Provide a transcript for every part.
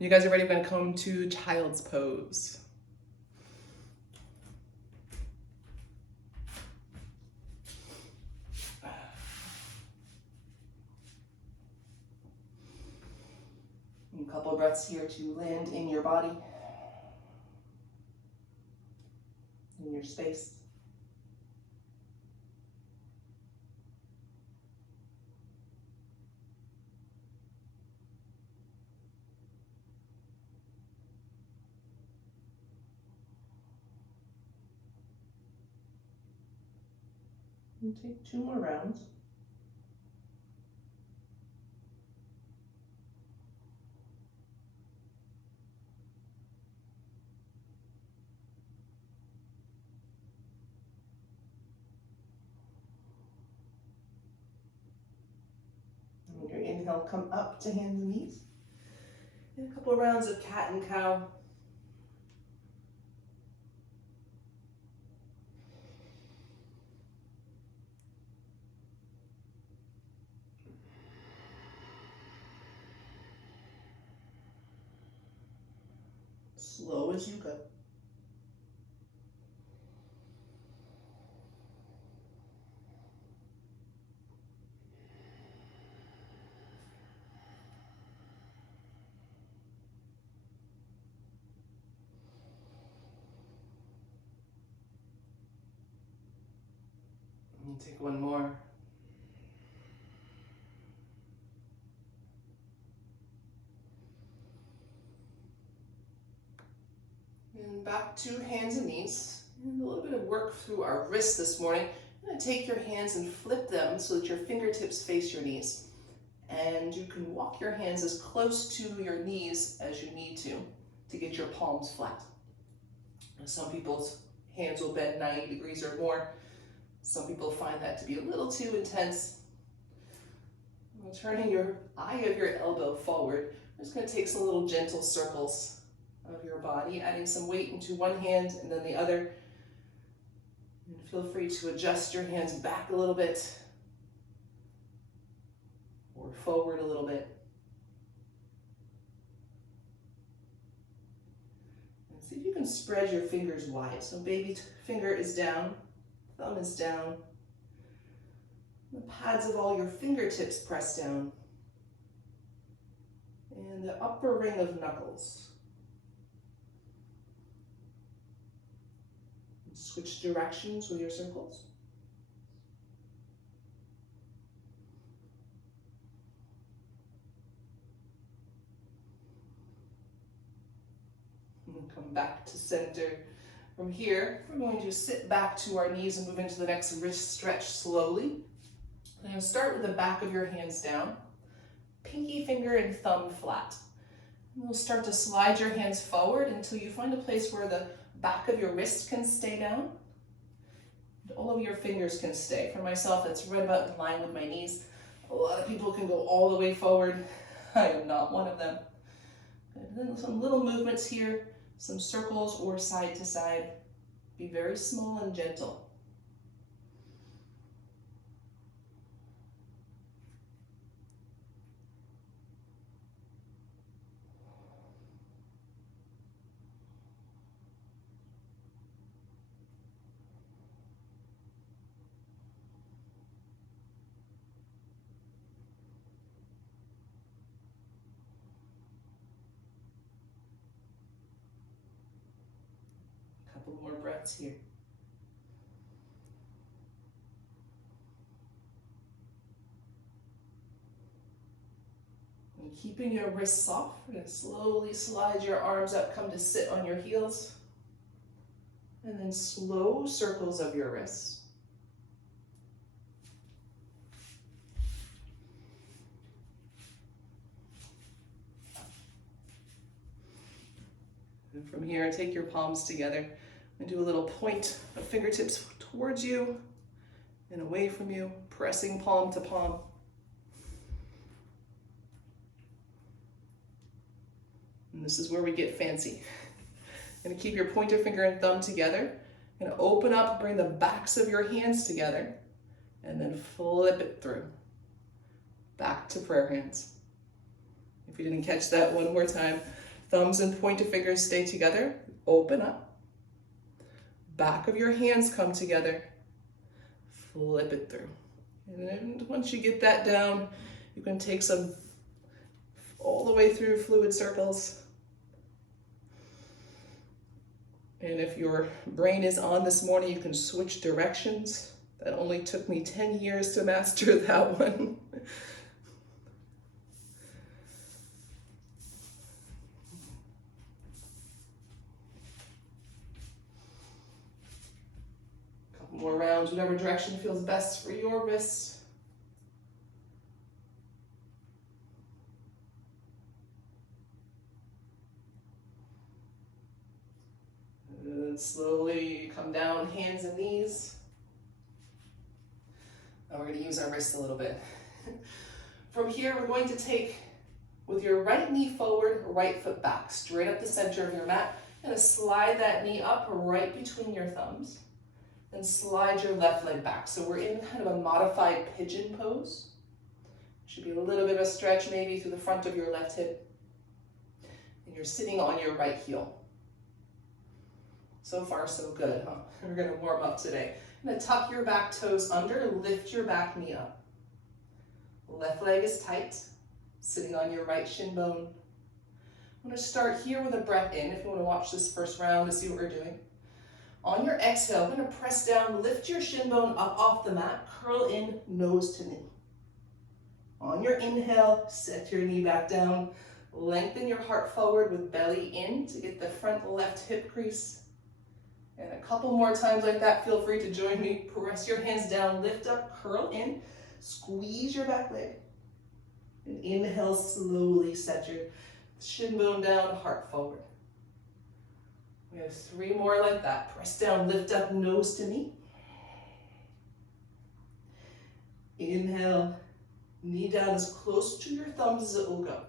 When you guys are ready, we're gonna come to child's pose. A couple of breaths here to land in your body, in your space. And take 2 more rounds. And your inhale, come up to hands and knees. And a couple of rounds of cat and cow. Slow as you go. And take 1 more. And back to hands and knees. And a little bit of work through our wrists this morning. I'm going to take your hands and flip them so that your fingertips face your knees. And you can walk your hands as close to your knees as you need to get your palms flat. Some people's hands will bend 90 degrees or more. Some people find that to be a little too intense. Turning your eye of your elbow forward, I'm just going to take some little gentle circles of your body, adding some weight into one hand and then the other. And feel free to adjust your hands back a little bit or forward a little bit. And see if you can spread your fingers wide. So baby finger is down, thumb is down. The pads of all your fingertips press down. And the upper ring of knuckles. Switch directions with your circles. And come back to center. From here, we're going to sit back to our knees and move into the next wrist stretch slowly. I'm going to start with the back of your hands down, pinky finger and thumb flat. And we'll start to slide your hands forward until you find a place where the back of your wrist can stay down. And all of your fingers can stay. For myself, that's right about in line with my knees. A lot of people can go all the way forward. I am not one of them. And then some little movements here, some circles or side to side. Be very small and gentle. Couple more breaths here. And keeping your wrists soft, we're going to slowly slide your arms up, come to sit on your heels. And then slow circles of your wrists. And from here, take your palms together and do a little point of fingertips towards you and away from you, pressing palm to palm. And this is where we get fancy. Going to keep your pointer finger and thumb together. Going to open up, bring the backs of your hands together, and then flip it through. Back to prayer hands. If you didn't catch that, one more time. Thumbs and pointer fingers stay together. Open up. Back of your hands come together. Flip it through. And then once you get that down, you can take some all the way through fluid circles. And if your brain is on this morning, you can switch directions. That only took me 10 years to master that one. Couple more rounds, whatever direction feels best for your wrists. And slowly come down, hands and knees. Now we're going to use our wrists a little bit. From here, we're going to take, with your right knee forward, right foot back, straight up the center of your mat. You're going to slide that knee up right between your thumbs. Then slide your left leg back. So we're in kind of a modified pigeon pose. Should be a little bit of a stretch maybe through the front of your left hip. And you're sitting on your right heel. So far, so good, huh? We're going to warm up today. I'm going to tuck your back toes under, lift your back knee up. Left leg is tight, sitting on your right shin bone. I'm going to start here with a breath in, if you want to watch this first round to see what we're doing. On your exhale, I'm going to press down, lift your shin bone up off the mat, curl in, nose to knee. On your inhale, set your knee back down, lengthen your heart forward with belly in to get the front left hip crease. And a couple more times like that, feel free to join me. Press your hands down, lift up, curl in, squeeze your back leg. And inhale, slowly set your shin bone down, heart forward. We have 3 more like that. Press down, lift up, nose to knee. Inhale, knee down as close to your thumbs as it will go.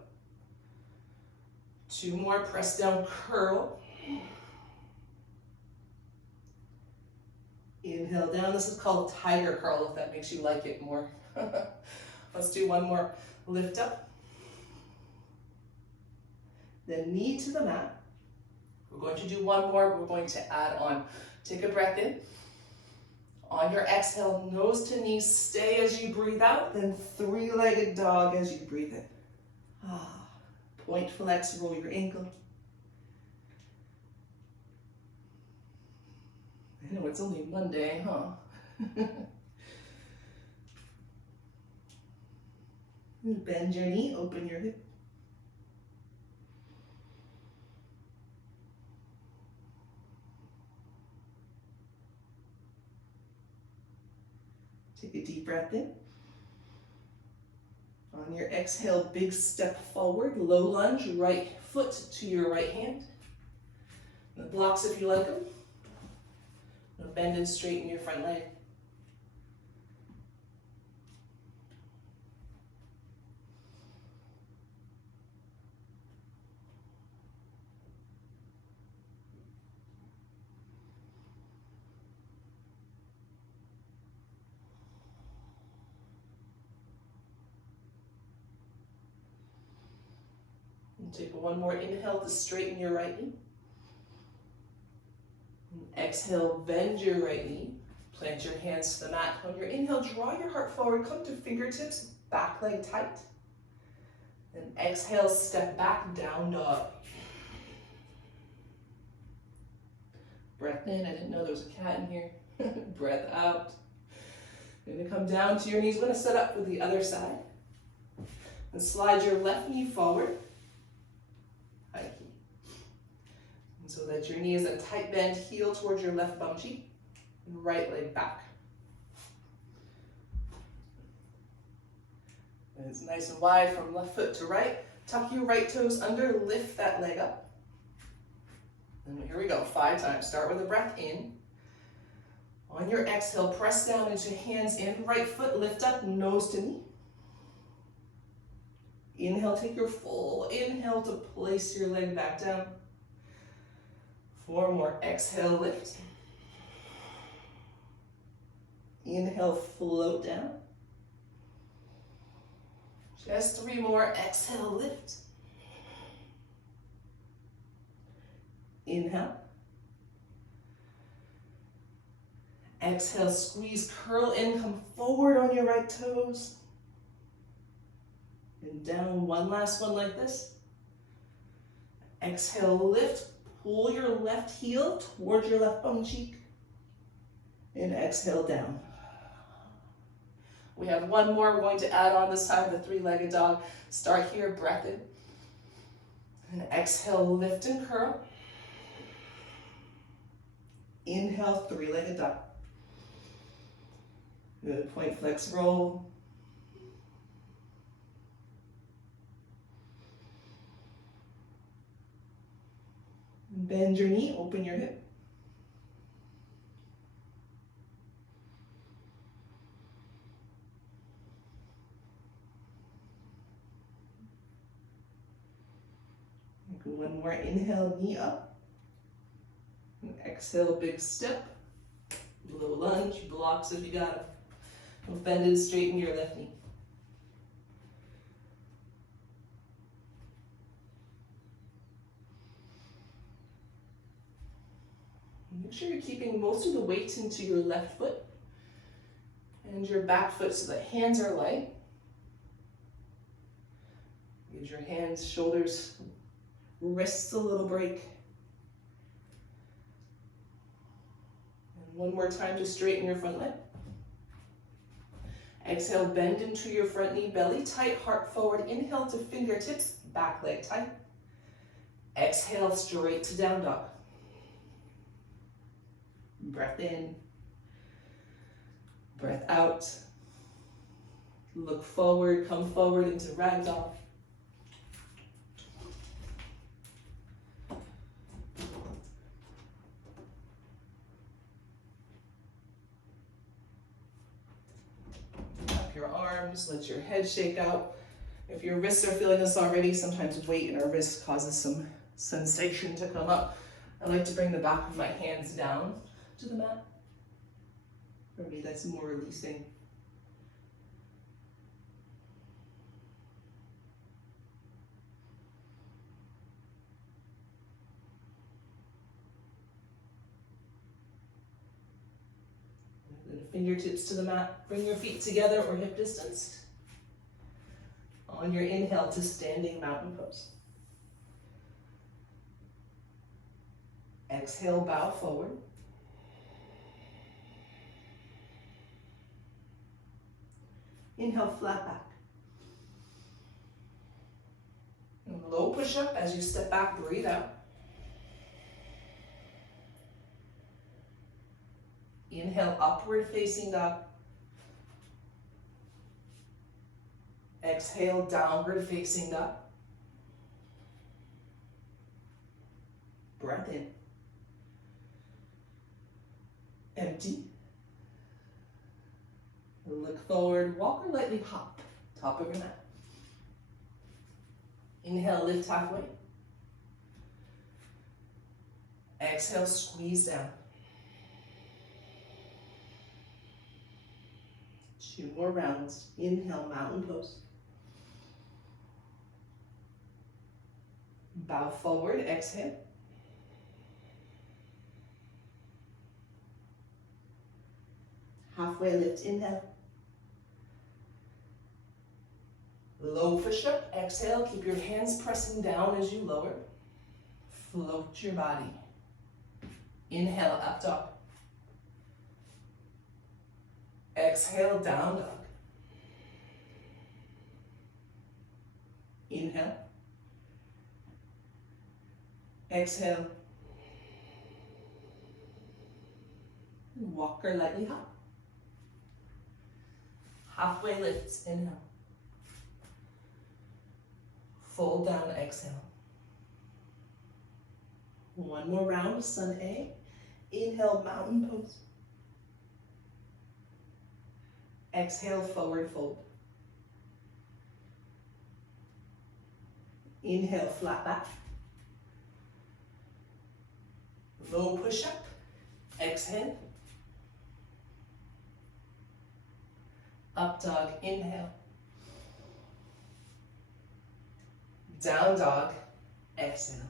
2 more, press down, curl. Inhale down. This is called tiger curl, if that makes you like it more. Let's do 1 more. Lift up. Then knee to the mat. We're going to do 1 more. We're going to add on. Take a breath in. On your exhale, nose to knee, stay as you breathe out. Then 3-legged dog as you breathe in. Point flex, roll your ankle. I know it's only Monday, huh? Bend your knee, open your hip. Take a deep breath in. On your exhale, big step forward, low lunge, right foot to your right hand. The blocks if you like them. Bend and straighten your front leg. And take 1 more inhale to straighten your right knee. Exhale, bend your right knee. Plant your hands to the mat. On your inhale, draw your heart forward. Come to fingertips, back leg tight. Then exhale, step back, down dog. Breath in. I didn't know there was a cat in here. Breath out. You're going to come down to your knees. We're going to set up with the other side. And slide your left knee forward. So that your knee is a tight bend, heel towards your left bum cheek, and right leg back. And it's nice and wide from left foot to right. Tuck your right toes under, lift that leg up. And here we go, 5 times. Start with a breath in. On your exhale, press down into hands in, right foot, lift up, nose to knee. Inhale, take your full inhale to place your leg back down. 4 more, exhale, lift. Inhale, float down. Just 3 more, exhale, lift. Inhale. Exhale, squeeze, curl in, come forward on your right toes. And down, one last one like this. Exhale, lift, pull your left heel towards your left bum cheek. And exhale down. We have one more we're going to add on this time, the three-legged dog. Start here, breath in. And exhale, lift and curl. Inhale, three-legged dog. Good, point flex roll. Bend your knee, open your hip. One more inhale, knee up. And exhale, big step. Little lunge, blocks if you got it. Bend and straighten your left knee. Make sure you're keeping most of the weight into your left foot and your back foot so the hands are light. Give your hands, shoulders, wrists a little break. And one more time to straighten your front leg. Exhale, bend into your front knee, belly tight, heart forward. Inhale to fingertips, back leg tight. Exhale, straight to down dog. Breath in, breath out. Look forward, come forward into ragdoll. Up your arms, let your head shake out. If your wrists are feeling this already, sometimes weight in our wrists causes some sensation to come up. I like to bring the back of my hands down to the mat. For me, that's more releasing. Fingertips to the mat. Bring your feet together or hip distance. On your inhale to standing mountain pose. Exhale, bow forward. Inhale, flat back. And low push-up as you step back, breathe out. Inhale, upward facing dog. Exhale, downward facing dog. Breath in. Empty. Look forward, walk or lightly hop, top of your mat. Inhale, lift halfway. Exhale, squeeze down. 2 more rounds. Inhale, mountain pose. Bow forward, exhale. Halfway lift, inhale. Low push-up, exhale. Keep your hands pressing down as you lower. Float your body. Inhale, up dog. Exhale, down dog. Inhale. Exhale. Walk or lightly hop. Halfway lifts, inhale. Fold down, exhale. One more round, sun A. Inhale, mountain pose. Exhale, forward fold. Inhale, flat back. Low push-up. Exhale. Up dog, inhale. Down dog, exhale.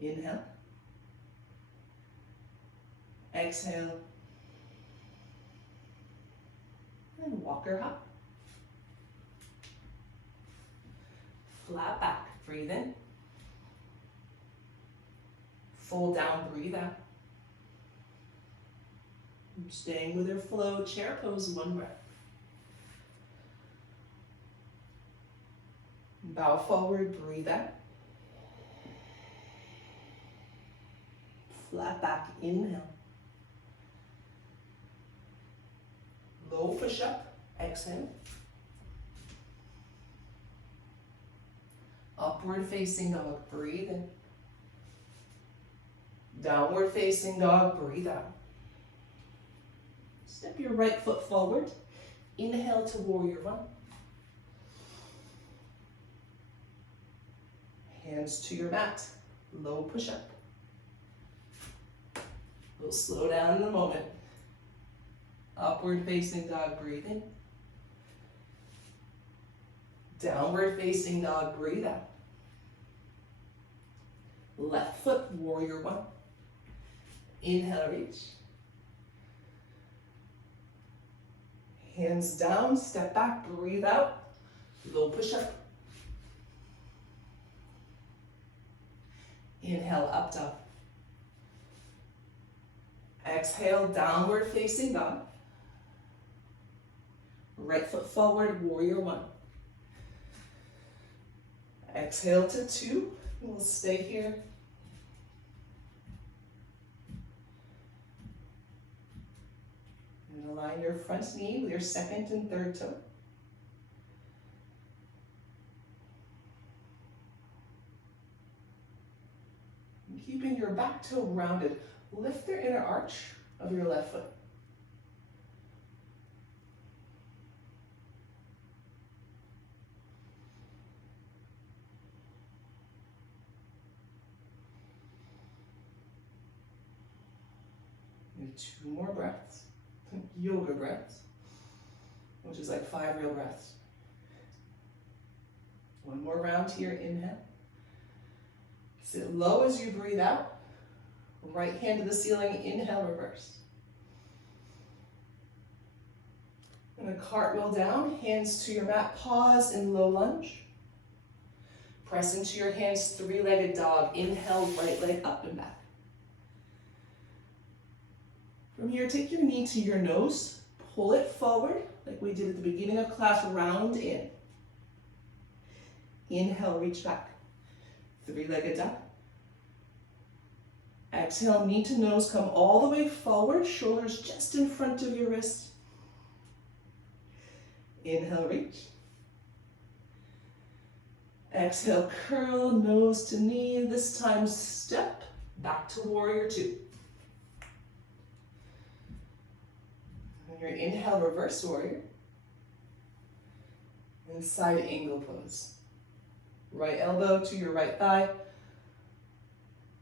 Inhale. Exhale. And walker hop. Flat back, breathe in. Fold down, breathe out. Staying with your flow, chair pose, one breath. Bow forward, breathe out. Flat back, inhale. Low push up, exhale. Upward facing dog, breathe in. Downward facing dog, breathe out. Step your right foot forward. Inhale to warrior one. Hands to your mat. Low push up. We'll slow down in a moment. Upward facing dog, breathe in. Downward facing dog, breathe out. Left foot, warrior one. Inhale, reach. Hands down, step back, breathe out. Low push up. Inhale, up dog. Exhale, downward facing dog. Right foot forward, warrior one. Exhale to two. We'll stay here. And align your front knee with your second and third toe. And keeping your back toe rounded, lift the inner arch of your left foot. And 2 more breaths, yoga breaths, which is like 5 real breaths. 1 more round here, inhale. Sit low as you breathe out. Right hand to the ceiling, inhale, reverse. And a cartwheel down, hands to your mat, pause in low lunge. Press into your hands, 3-legged dog. Inhale, right leg up and back. From here, take your knee to your nose, pull it forward, like we did at the beginning of class, round in. Inhale, reach back. 3-legged dog. Exhale, knee to nose, come all the way forward, shoulders just in front of your wrist. Inhale, reach. Exhale, curl, nose to knee. This time, step back to warrior two. On your inhale, reverse warrior. And side angle pose. Right elbow to your right thigh.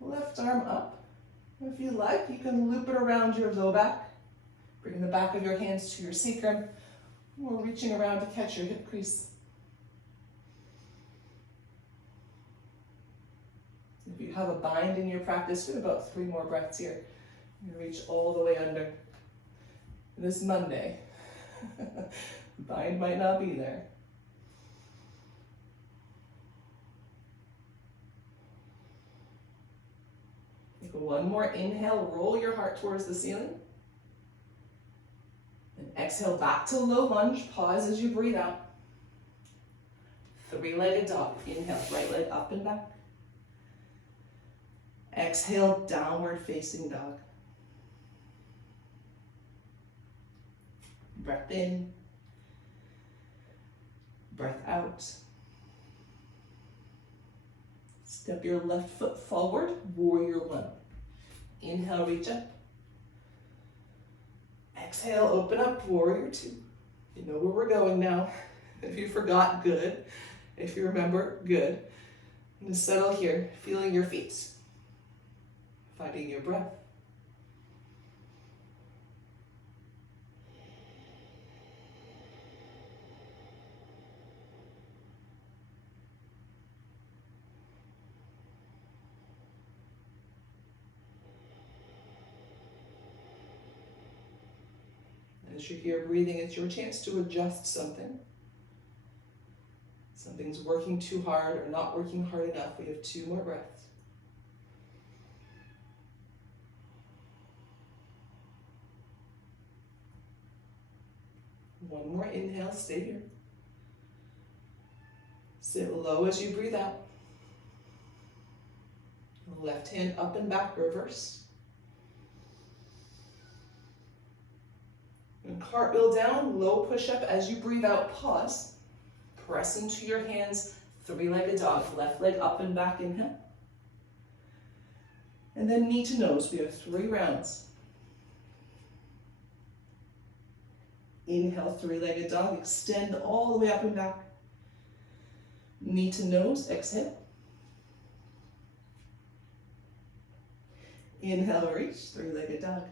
Left arm up. If you like, you can loop it around your low back. Bring the back of your hands to your sacrum, or reaching around to catch your hip crease. If you have a bind in your practice, do about 3 more breaths here. You reach all the way under. This Monday, bind might not be there. Take 1 more inhale, roll your heart towards the ceiling. And exhale back to low lunge, pause as you breathe out. 3-legged dog, inhale, right leg up and back. Exhale, downward facing dog. Breath in, breath out. Step your left foot forward, warrior one. Inhale, reach up. Exhale, open up, warrior two. You know where we're going now. If you forgot, good. If you remember, good. And settle here, feeling your feet, finding your breath. As you're here breathing, it's your chance to adjust something. Something's working too hard or not working hard enough. We have 2 more breaths. One more inhale, stay here. Sit low as you breathe out. Left hand up and back, reverse. And cartwheel down, low push-up. As you breathe out, pause. Press into your hands, 3-legged dog. Left leg up and back, inhale. And then knee to nose. We have 3 rounds. Inhale, 3-legged dog. Extend all the way up and back. Knee to nose, exhale. Inhale, reach, 3-legged dog.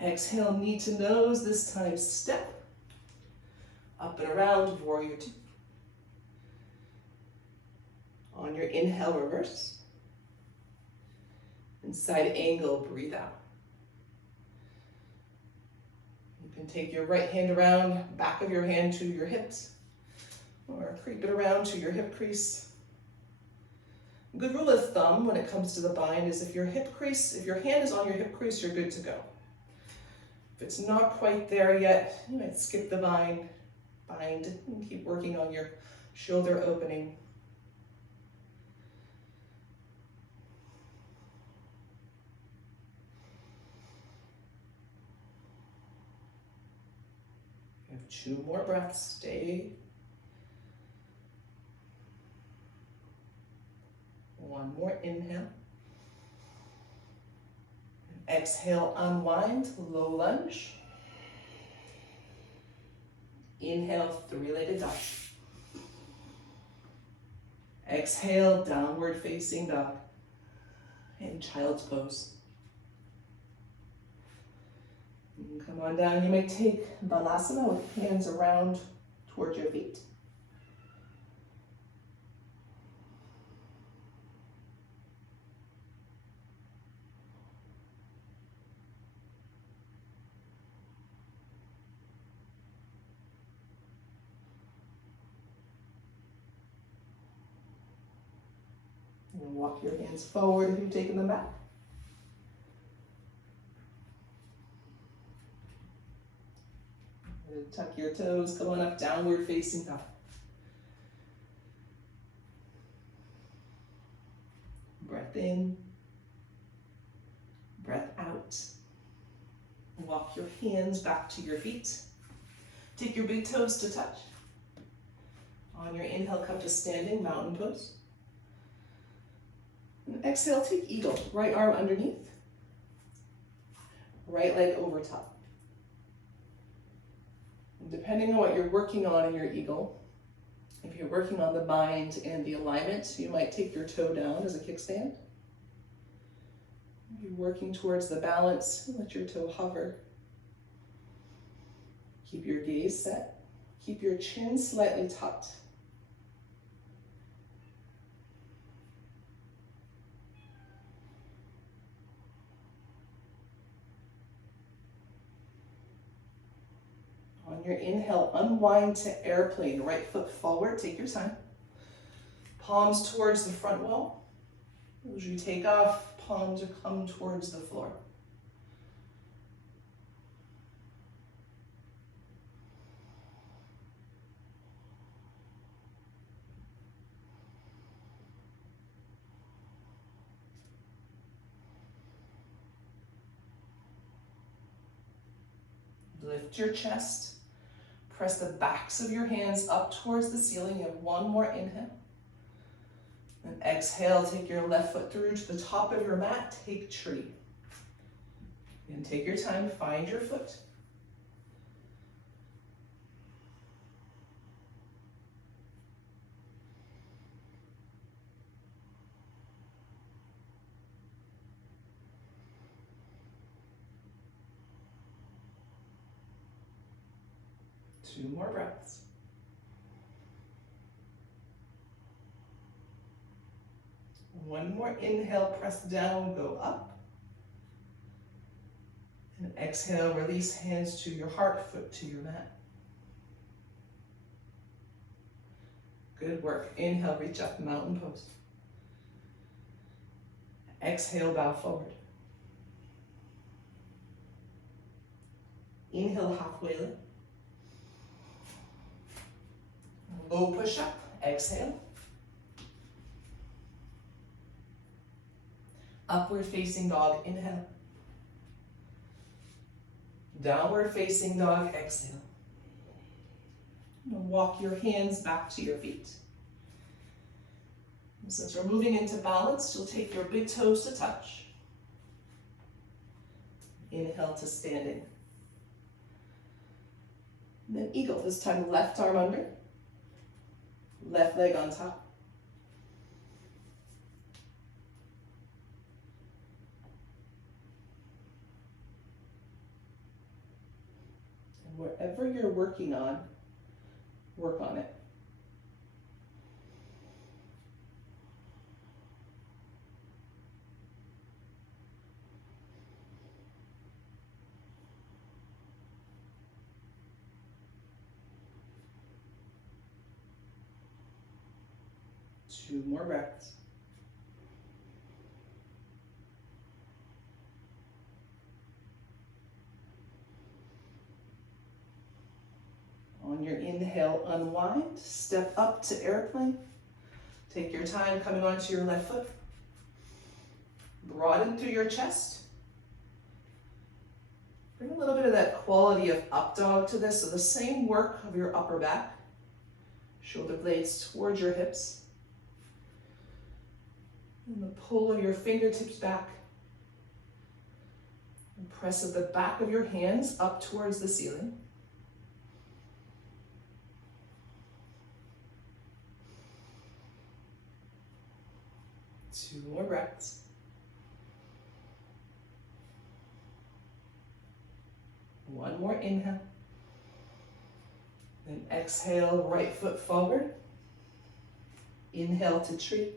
Exhale, knee to nose, this time step. Up and around, warrior 2. On your inhale, reverse. And side angle, breathe out. You can take your right hand around, back of your hand to your hips, or creep it around to your hip crease. Good rule of thumb when it comes to the bind is if your hand is on your hip crease, you're good to go. If it's not quite there yet, you might skip the bind, and keep working on your shoulder opening. You have 2 more breaths, stay. 1 more inhale. Exhale, unwind, low lunge. Inhale, 3-legged dog. Exhale, downward facing dog. And child's pose. And come on down. You may take Balasana with hands around towards your feet. And walk your hands forward if you've taken them back. And tuck your toes, come on up, downward facing dog. Breath in, breath out. Walk your hands back to your feet. Take your big toes to touch. On your inhale, come to standing mountain pose. And exhale, take eagle. Right arm underneath. Right leg over top. And depending on what you're working on in your eagle, if you're working on the bind and the alignment, you might take your toe down as a kickstand. If you're working towards the balance, let your toe hover. Keep your gaze set. Keep your chin slightly tucked. On your inhale, unwind to airplane. Right foot forward, take your time. Palms towards the front wall. As you take off, palms come towards the floor. Lift your chest. Press the backs of your hands up towards the ceiling. You have 1 more inhale. And exhale, take your left foot through to the top of your mat. Take tree. And take your time, find your foot. Two more breaths. One more inhale, press down, go up. And Exhale, release hands to your heart, foot to your mat. Good work. Inhale, reach up, mountain pose. Exhale, bow forward. Inhale, halfway lift. Low push-up, exhale. Upward facing dog, inhale. Downward facing dog, exhale. Walk your hands back to your feet. And since we're moving into balance, you'll take your big toes to touch. Inhale to standing. And then eagle, this time left arm under, left leg on top. And wherever you're working on, work on it. Two more breaths. On your inhale, unwind, step up to airplane. Take your time coming onto your left foot. Broaden through your chest. Bring a little bit of that quality of up dog to this, so the same work of your upper back. Shoulder blades towards your hips. And the pull of your fingertips back. And press of the back of your hands up towards the ceiling. Two more breaths. One more inhale. Then exhale, right foot forward. Inhale to tree.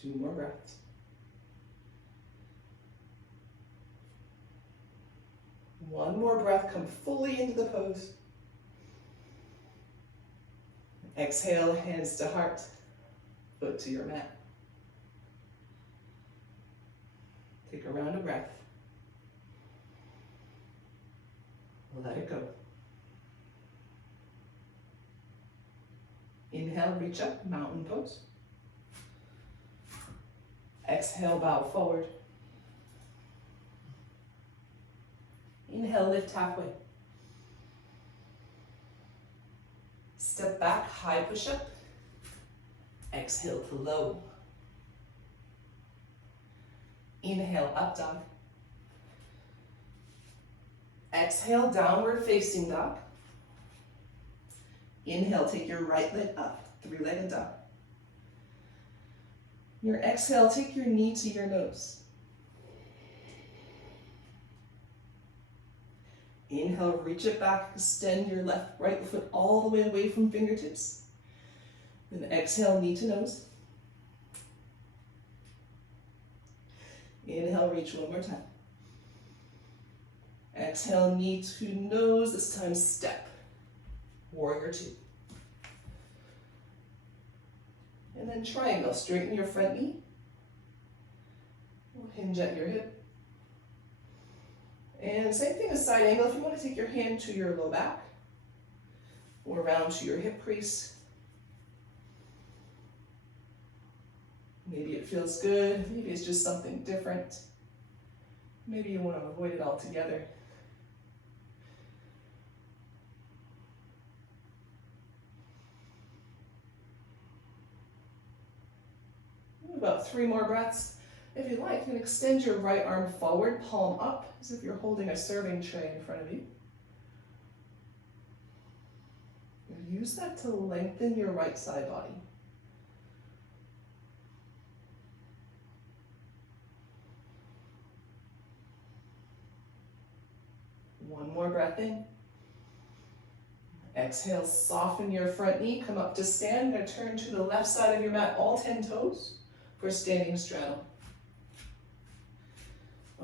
Two more breaths. One more breath, come fully into the pose. Exhale, hands to heart, foot to your mat. Take a round of breath. Let it go. Inhale, reach up, mountain pose. Exhale, bow forward. Inhale, lift halfway. Step back, high push-up. Exhale to low. Inhale, up dog. Exhale, downward facing dog. Inhale, take your right leg up, three-legged dog. Your exhale, take your knee to your nose. Inhale, reach it back, extend your right foot all the way away from fingertips. Then exhale, knee to nose. Inhale, reach one more time. Exhale, knee to nose, this time step. Warrior two. And then triangle, straighten your front knee. We'll hinge at your hip. And same thing as side angle, if you want to take your hand to your low back or around to your hip crease. Maybe it feels good, maybe it's just something different. Maybe you want to avoid it altogether. About 3 more breaths. If you like, you can extend your right arm forward, palm up, as if you're holding a serving tray in front of you. Use that to lengthen your right side body. more breath in. Exhale, soften your front knee, come up to stand. Gonna turn to the left side of your mat, all 10 toes for standing straddle.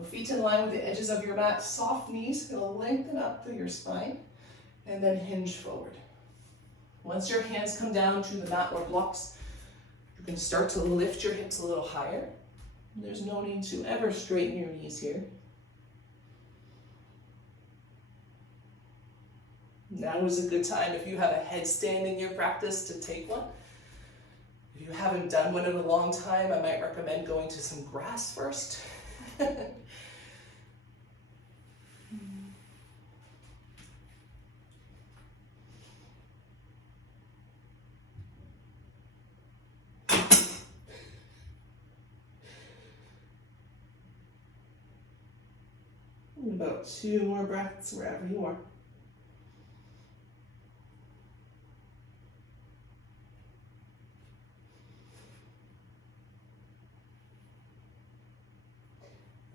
Feet in line with the edges of your mat, soft knees, gonna lengthen up through your spine, and then hinge forward. Once your hands come down to the mat or blocks, you can start to lift your hips a little higher. There's no need to ever straighten your knees here. Now is a good time if you have a headstand in your practice to take one. If you haven't done one in a long time, I might recommend going to some grass first. About 2 more breaths wherever you are.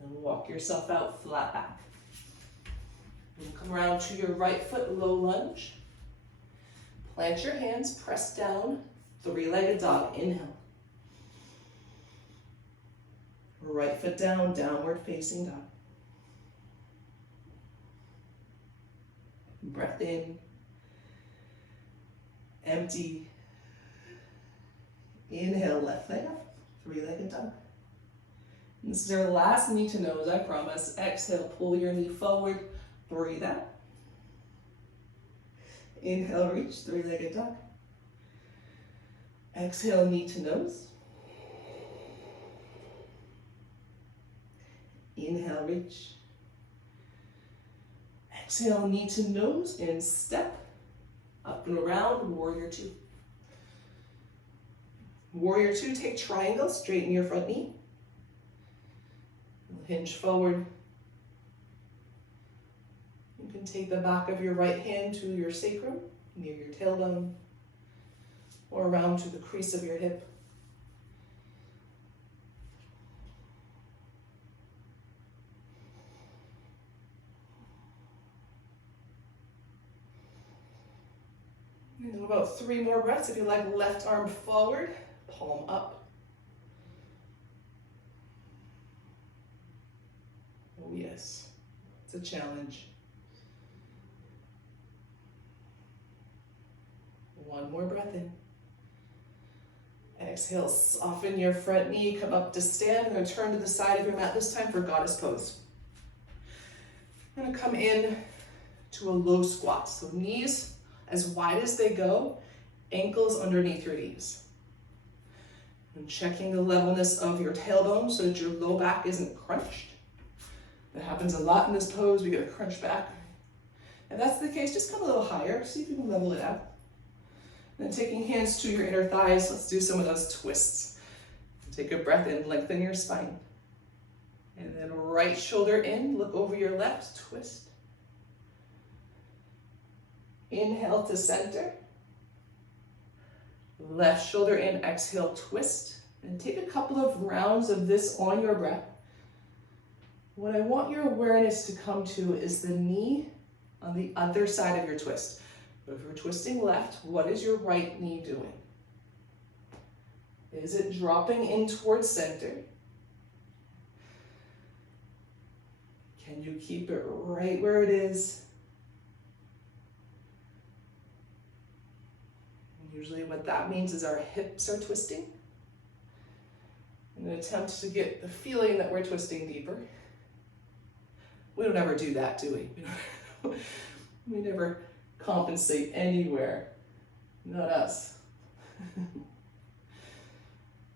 And walk yourself out flat back. And come around to your right foot, low lunge. Plant your hands, press down, 3-legged dog, inhale. Right foot down, downward facing dog. Breath in, empty. Inhale, left leg up, 3-legged dog. And this is our last knee to nose, I promise. Exhale, pull your knee forward, breathe out. Inhale, reach, 3-legged dog. Exhale, knee to nose. Inhale, reach. Exhale, knee to nose and step. Up and around, warrior 2. Warrior 2, take triangle, straighten your front knee. Hinge forward. You can take the back of your right hand to your sacrum, near your tailbone, or around to the crease of your hip. And about 3 more breaths. If you like, left arm forward, palm up. Oh yes, it's a challenge. 1 more breath in. Exhale, soften your front knee, come up to stand. I'm going to turn to the side of your mat, this time for goddess pose. I'm going to come in to a low squat. So knees as wide as they go, ankles underneath your knees. And checking the levelness of your tailbone so that your low back isn't crunched. That happens a lot in this pose, we get a crunch back. If that's the case, just come a little higher, see if you can level it out. Then taking hands to your inner thighs, let's do some of those twists. Take a breath in, lengthen your spine. And then right shoulder in, look over your left, twist. Inhale to center. Left shoulder in, exhale, twist. And take a couple of rounds of this on your breath. What I want your awareness to come to is the knee on the other side of your twist. If you're twisting left, what is your right knee doing? Is it dropping in towards center? Can you keep it right where it is? Usually what that means is our hips are twisting. In an attempt to get the feeling that we're twisting deeper. We don't ever do that, do we? We never compensate anywhere. Not us.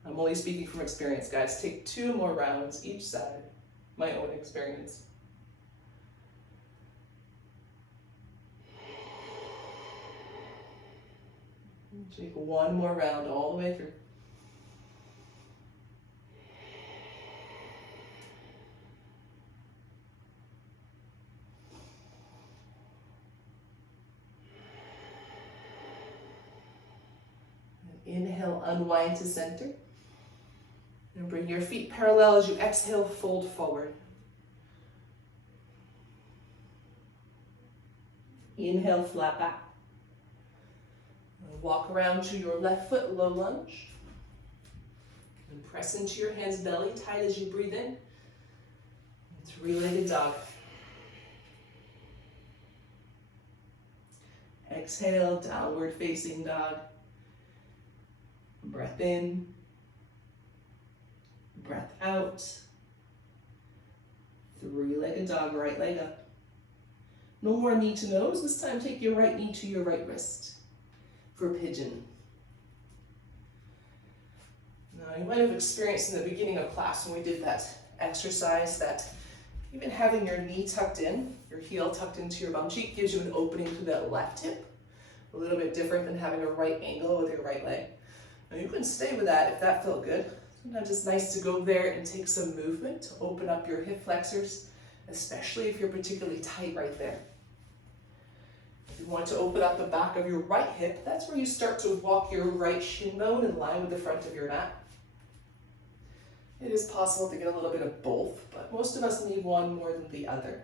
I'm only speaking from experience, guys. Take 2 more rounds each side. My own experience. Take 1 more round all the way through. Inhale, unwind to center. And bring your feet parallel as you exhale, fold forward. Inhale, flat back. Walk around to your left foot, low lunge. And press into your hands, belly tight as you breathe in. Three-legged dog. Exhale, downward facing dog. Breath in. Breath out. Three-legged dog, right leg up. No more knee to nose. This time take your right knee to your right wrist for pigeon. Now you might have experienced in the beginning of class when we did that exercise that even having your knee tucked in, your heel tucked into your bum cheek gives you an opening to that left hip. A little bit different than having a right angle with your right leg. Now you can stay with that if that felt good. Sometimes it's nice to go there and take some movement to open up your hip flexors, especially if you're particularly tight right there. If you want to open up the back of your right hip, that's where you start to walk your right shin bone in line with the front of your mat. It is possible to get a little bit of both, but most of us need one more than the other.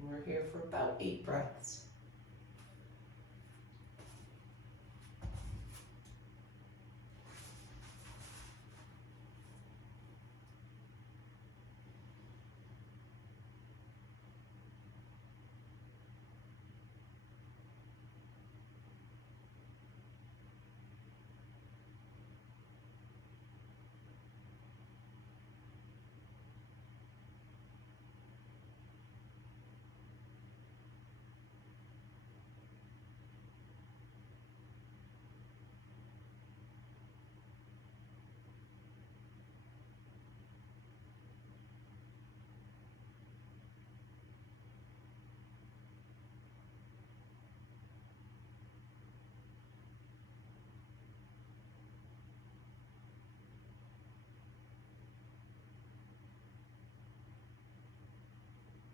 And we're here for about 8 breaths.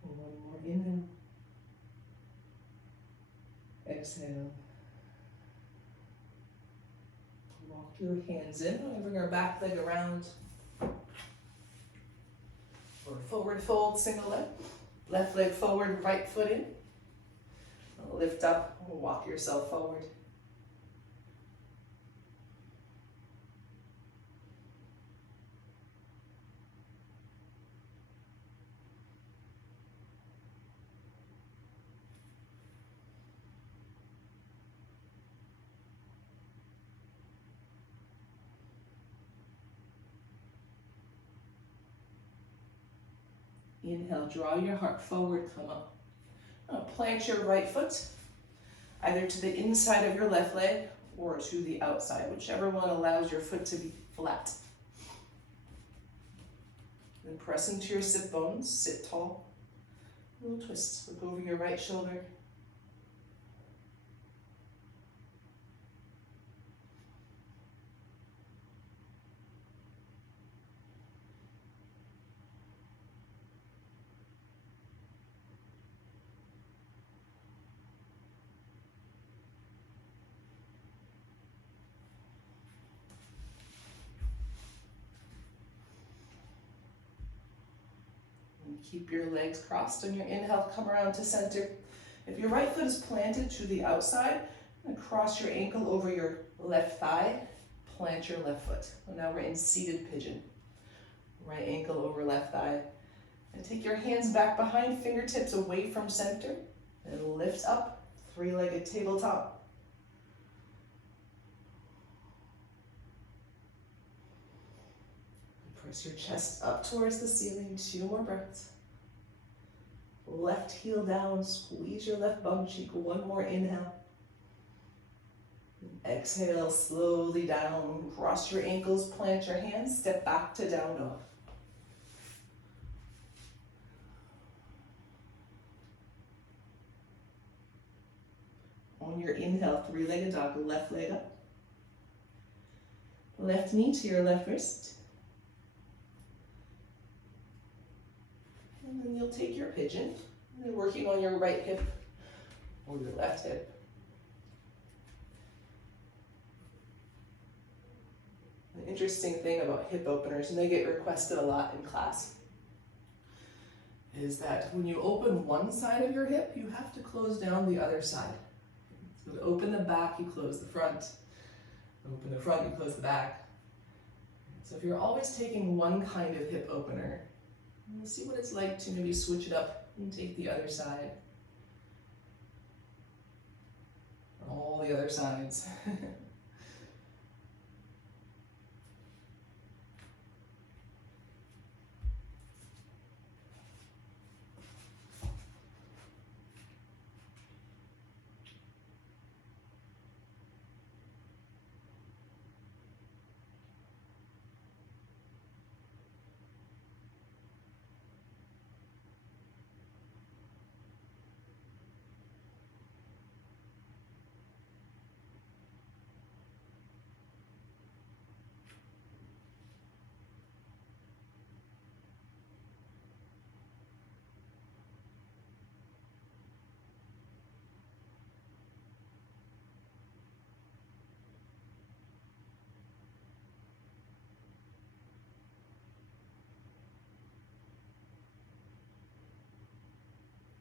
One more inhale. Exhale. Walk your hands in. We're going to bring our back leg around. Or forward fold, single leg. Left leg forward, right foot in. Lift up, walk yourself forward. Inhale, draw your heart forward, come up. Now plant your right foot either to the inside of your left leg or to the outside, whichever one allows your foot to be flat. Then press into your sit bones, sit tall. A little twist, look over your right shoulder. Keep your legs crossed on your inhale, come around to center. If your right foot is planted to the outside, cross your ankle over your left thigh, plant your left foot. And now we're in seated pigeon. Right ankle over left thigh. And take your hands back behind, fingertips away from center, and lift up, three-legged tabletop. Press your chest up towards the ceiling, 2 more breaths. Left heel down, squeeze your left bum cheek, 1 more inhale. Exhale, slowly down, cross your ankles, plant your hands, step back to down dog. On your inhale, 3-legged dog, left leg up. Left knee to your left wrist. And then you'll take your pigeon, and working on your right hip or your left hip. The interesting thing about hip openers, and they get requested a lot in class, is that when you open one side of your hip, you have to close down the other side. So to open the back, you close the front. Open the front, you close the back. So if you're always taking one kind of hip opener, we'll see what it's like to maybe switch it up and take the other side. Or all the other sides.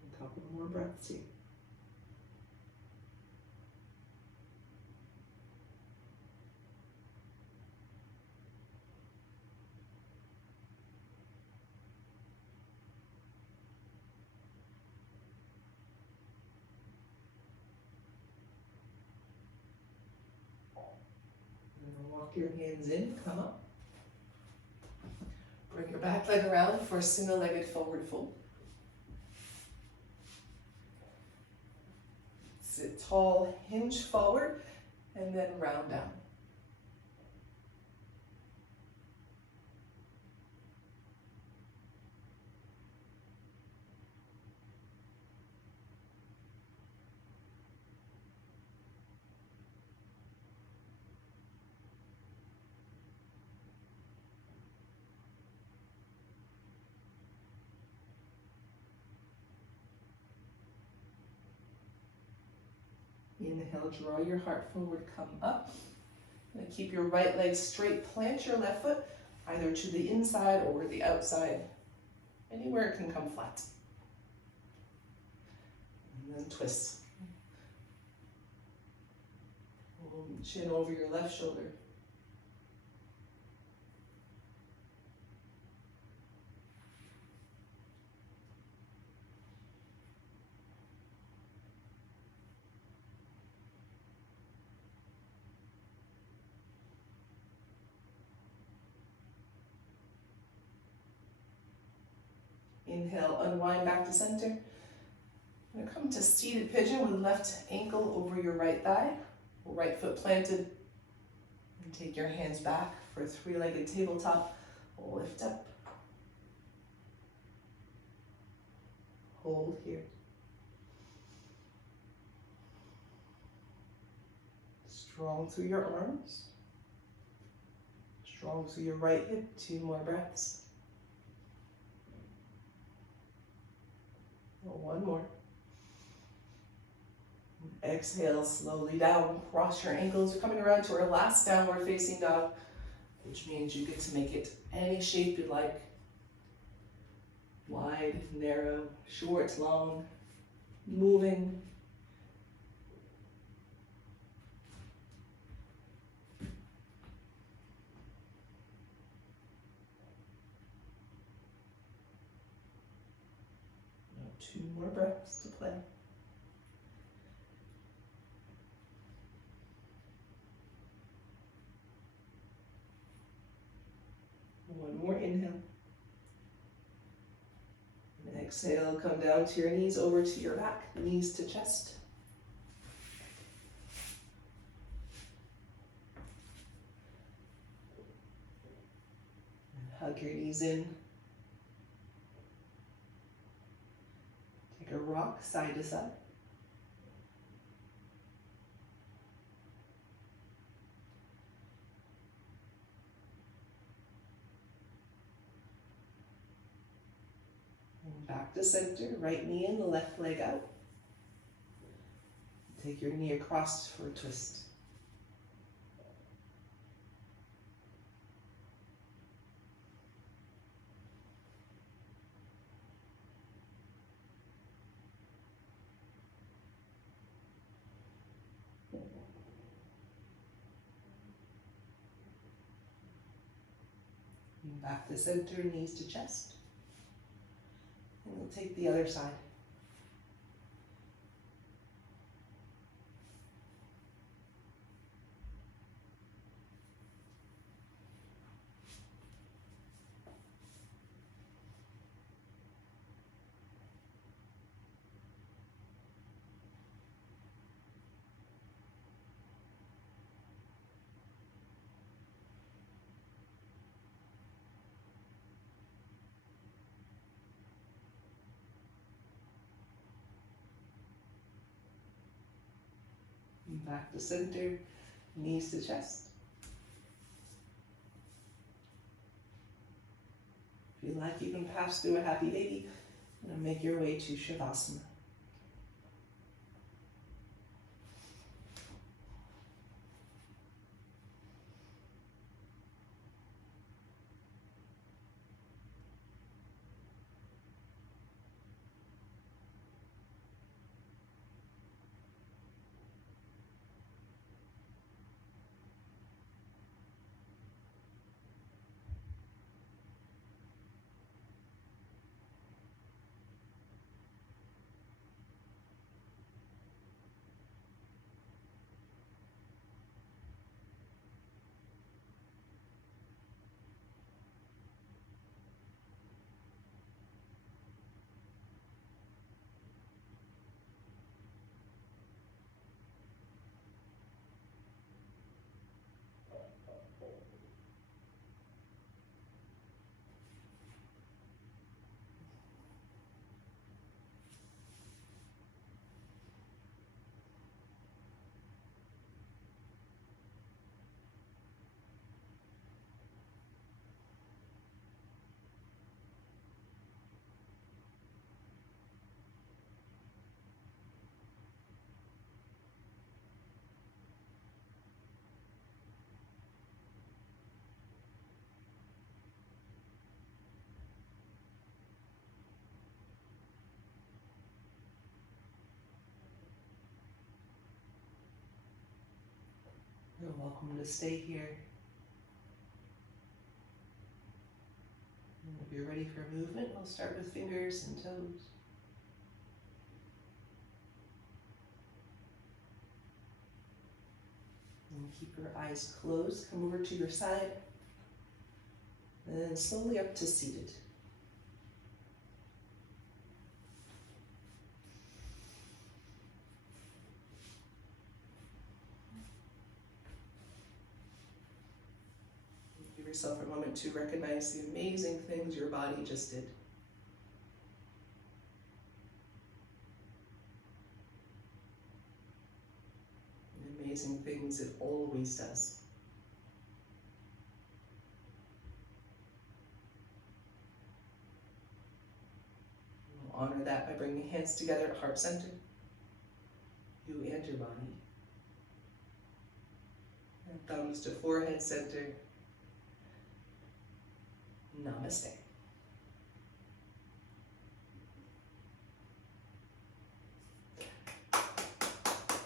A couple more breaths here. Walk your hands in, come up. Bring your back leg around for a single-legged forward fold. Sit tall, hinge forward, and then round down. Inhale, draw your heart forward, come up. And keep your right leg straight, plant your left foot either to the inside or the outside, anywhere it can come flat. And then twist. Chin over your left shoulder. Inhale, unwind back to center. I'm going to come to seated pigeon with left ankle over your right thigh, right foot planted. And take your hands back for a three-legged tabletop. Lift up. Hold here. Strong through your arms. Strong through your right hip. 2 more breaths. One more. Exhale slowly down. Cross your ankles. We're coming around to our last downward facing dog, which means you get to make it any shape you like. Wide, narrow, short, long, moving. Now 2 more breaths to play. One more inhale. And exhale, come down to your knees, over to your back, knees to chest. And hug your knees in. Take a rock side to side. Back to center, right knee in, the left leg out. Take your knee across for a twist. Back to center, knees to chest. And we'll take the other side. Back to center, knees to chest. If you like, you can pass through a happy baby and make your way to Shavasana. You're welcome to stay here. And if you're ready for movement, we'll start with fingers and toes. And keep your eyes closed. Come over to your side. And then slowly up to seated. Give yourself a moment to recognize the amazing things your body just did. The amazing things it always does. We'll honor that by bringing hands together at heart center. You and your body. And thumbs to forehead center. Namaste.